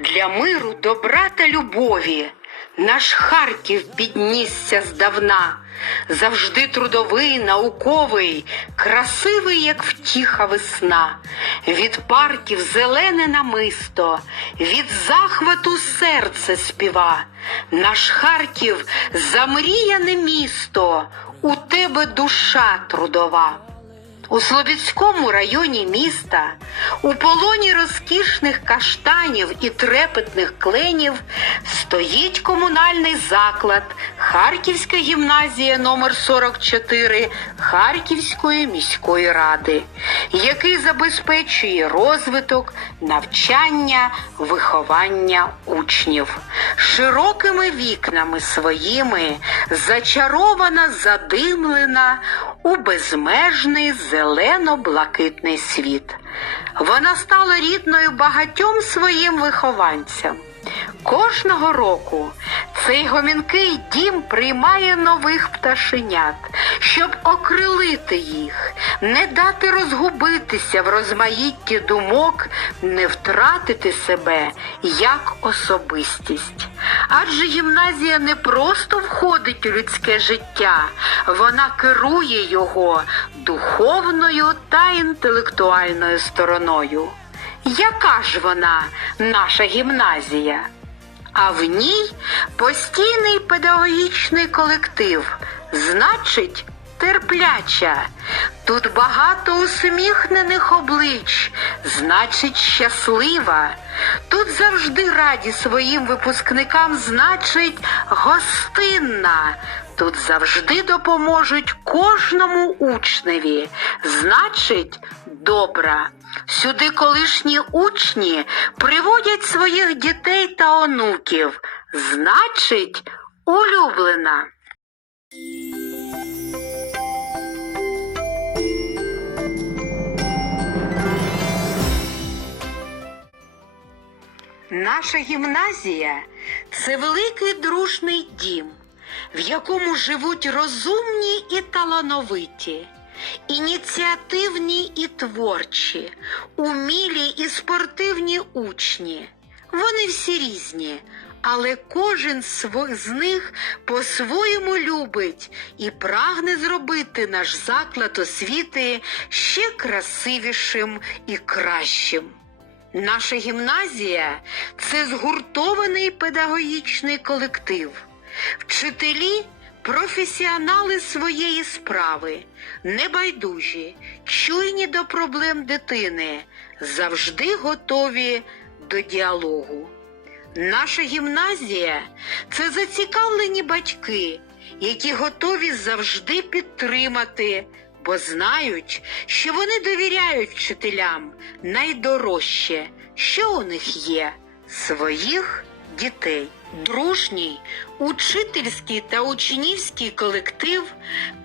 Для миру, добра та любові наш Харків піднісся здавна, завжди трудовий, науковий, красивий, як втіха весна, від парків зелене намисто, від захвату серце співа. Наш Харків замріяне місто, у тебе душа трудова. У Слобідському районі міста, у полоні розкішних каштанів і трепетних кленів, стоїть комунальний заклад Харківська гімназія номер 44 Харківської міської ради, який забезпечує розвиток, навчання, виховання учнів. Широкими вікнами своїми зачарована, задимлена у безмежний зелено-блакитний світ. Вона стала рідною багатьом своїм вихованцям. Кожного року цей гомінкий дім приймає нових пташенят, щоб окрилити їх, не дати розгубитися в розмаїтті думок, не втратити себе як особистість. Адже гімназія не просто входить у людське життя, вона керує його духовною та інтелектуальною стороною. Яка ж вона, наша гімназія? А в ній постійний педагогічний колектив, значить, терпляча. Тут багато усміхнених облич, значить, щаслива. Тут завжди раді своїм випускникам, значить, гостинна. Тут завжди допоможуть кожному учневі, значить, добра. Сюди колишні учні приводять своїх дітей та онуків, значить, улюблена. Наша гімназія це великий дружний дім, в якому живуть розумні і талановиті, ініціативні і творчі, умілі і спортивні учні. Вони всі різні, але кожен з них по-своєму любить і прагне зробити наш заклад освіти ще красивішим і кращим. Наша гімназія це згуртований педагогічний колектив. Вчителі професіонали своєї справи, небайдужі, чуйні до проблем дитини, завжди готові до діалогу. Наша гімназія це зацікавлені батьки, які готові завжди підтримати, бо знають, що вони довіряють вчителям найдорожче, що у них є своїх дітей. Дружній учительський та учнівський колектив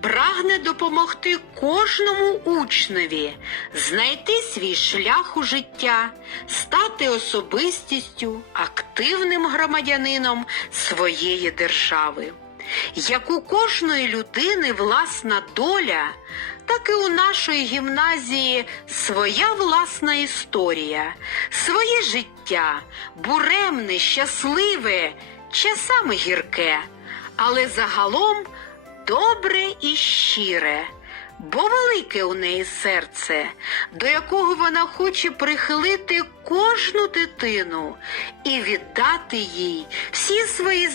прагне допомогти кожному учневі знайти свій шлях у життя, стати особистістю, активним громадянином своєї держави. Як у кожної людини власна доля, так і у нашої гімназії своя власна історія, своє життя, буремне, щасливе, часами гірке, але загалом добре і щире. Бо велике у неї серце, до якого вона хоче прихилити кожну дитину і віддати їй всі свої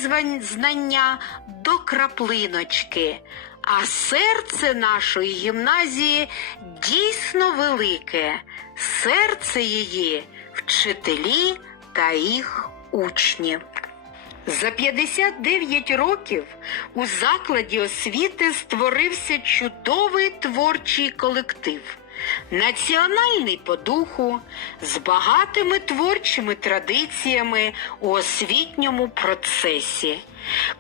знання до краплиночки. А серце нашої гімназії дійсно велике, серце її вчителі та їх учні. За 59 років у закладі освіти створився чудовий творчий колектив, національний по духу, з багатими творчими традиціями у освітньому процесі.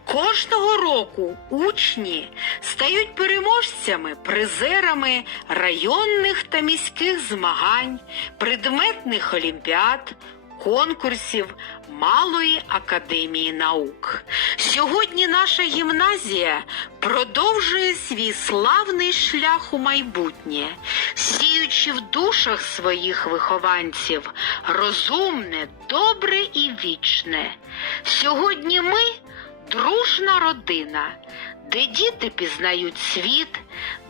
Кожного року учні стають переможцями, призерами районних та міських змагань, предметних олімпіад, конкурсів Малої академії наук. Сьогодні наша гімназія продовжує свій славний шлях у майбутнє. Сіючи в душах своїх вихованців розумне, добре і вічне. Сьогодні ми дружна родина, де діти пізнають світ,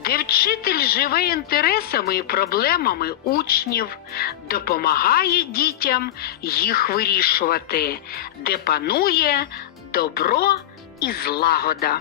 де вчитель живе інтересами і проблемами учнів, допомагає дітям їх вирішувати, де панує добро і злагода.